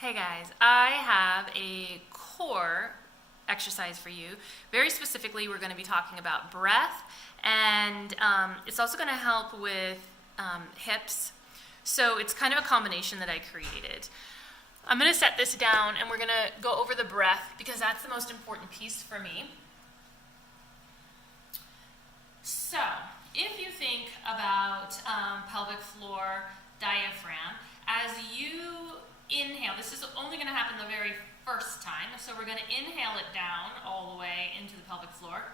Hey guys, I have a core exercise for you. Very specifically, we're going to be talking about breath, and it's also going to help with hips. So it's kind of a combination that I created. I'm going to set this down and we're going to go over the breath because that's the most important piece for me. So if you think about pelvic floor diaphragm, as you inhale, this is only going to happen the very first time, so we're going to inhale it down all the way into the pelvic floor.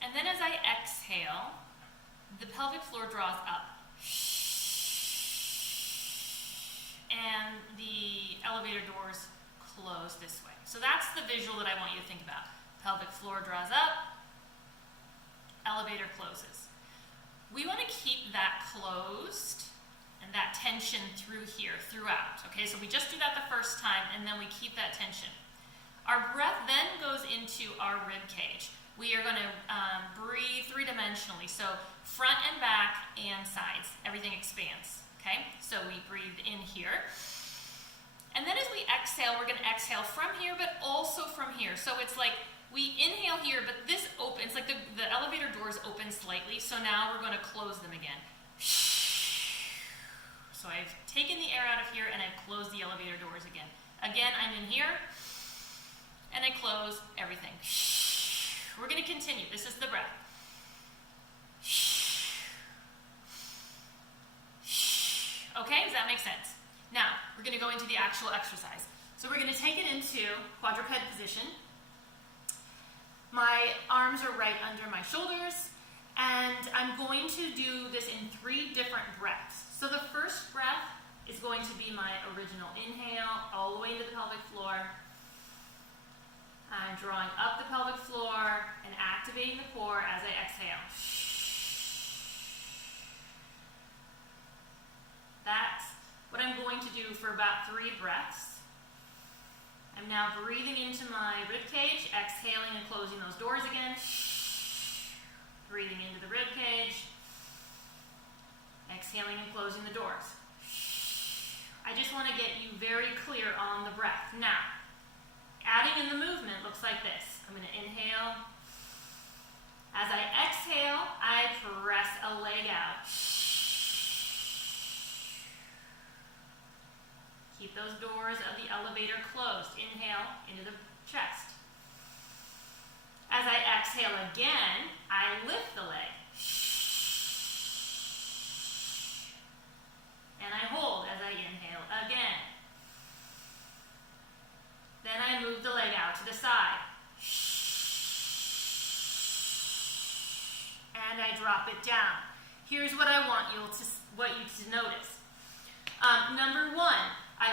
And then as I exhale, the pelvic floor draws up. And the elevator doors close this way. So that's the visual that I want you to think about. Pelvic floor draws up, elevator closes. We want to keep that closed and that tension through here, throughout. Okay, so we just do that the first time and then we keep that tension. Our breath then goes into our rib cage. We are going to breathe three-dimensionally, so front and back and sides. Everything expands. Okay, so we breathe in here. And then as we exhale, we're going to exhale from here, but also from here. So it's like we inhale here, but this opens, like the elevator doors open slightly, so now we're going to close them again. So I've taken the air out of here and I've closed the elevator doors again. Again, I'm in here and I close everything. We're going to continue. This is the breath. Okay, does that make sense? Now, we're going to go into the actual exercise. So we're going to take it into quadruped position. My arms are right under my shoulders, and I'm going to do this in 3 different breaths. So the first breath is going to be my original inhale, all the way into the pelvic floor. I'm drawing up the pelvic floor and activating the core as I exhale. That's what I'm going to do for about 3 breaths. I'm now breathing into my rib cage, exhaling and closing those doors again. Breathing into the rib cage, exhaling and closing the doors. I just want to get you very clear on the breath. Now, adding in the movement looks like this. I'm going to inhale. As I exhale, I press a leg out. Keep those doors of the elevator closed. Inhale into the chest. As I exhale again, I lift the leg. And I hold as I inhale again. Then I move the leg out to the side. And I drop it down. Here's what I want you to notice. Number 1,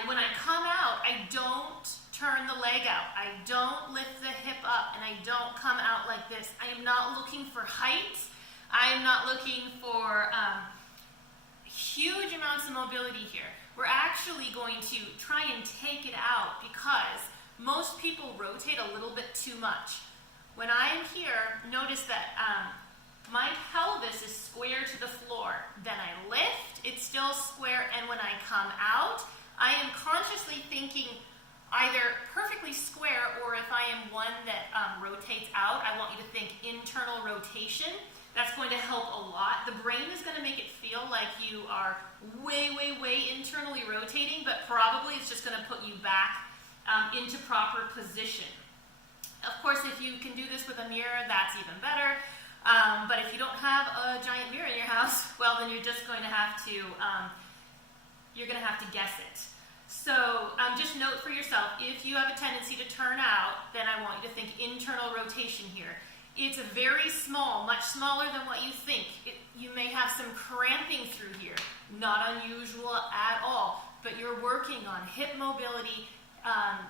when I come out, I don't turn the leg out. I don't lift the hip up, and I don't come out like this. I am not looking for height. I am not looking for huge amounts of mobility here. We're actually going to try and take it out because most people rotate a little bit too much. When I'm here, notice that my pelvis is square to the floor. Then I lift, it's still square, and when I come out, I am consciously thinking either perfectly square, or if I am one that rotates out, I want you to think internal rotation. That's going to help a lot. The brain is going to make it feel like you are way, way, way internally rotating, but probably it's just going to put you back into proper position. Of course, if you can do this with a mirror, that's even better. But if you don't have a giant mirror in your house, well, then you're just going to have to, guess it. So just note for yourself, if you have a tendency to turn out, then I want you to think internal rotation here. It's a very small, much smaller than what you think. You may have some cramping through here, not unusual at all, but you're working on hip mobility,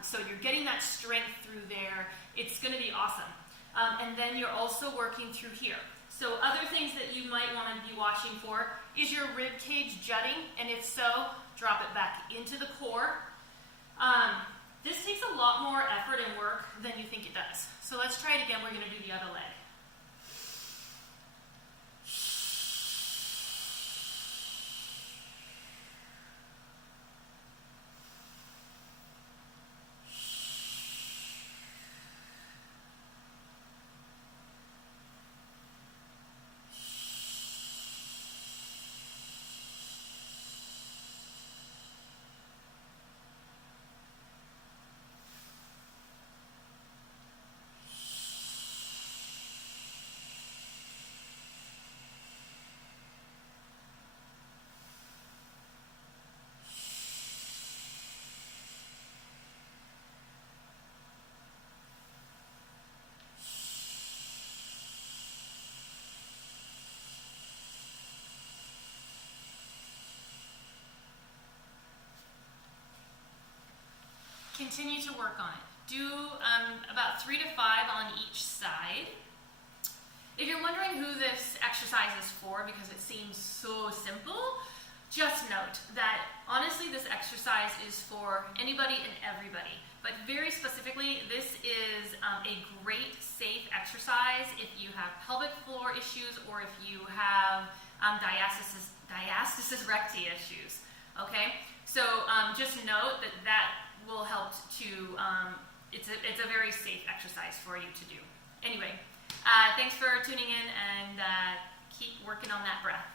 so you're getting that strength through there. It's going to be awesome. And then you're also working through here. So other things that you might want to be watching for is your rib cage jutting, and if so, drop it back into the core. This takes a lot more effort and work than you think it does. So let's try it again. We're going to do the other leg. continue to work on it. Do about 3 to 5 on each side. If you're wondering who this exercise is for, because it seems so simple, just note that honestly this exercise is for anybody and everybody. But very specifically, this is a great, safe exercise if you have pelvic floor issues or if you have diastasis recti issues. Okay, so just note that that will help to, it's a very safe exercise for you to do. Anyway, thanks for tuning in, and keep working on that breath.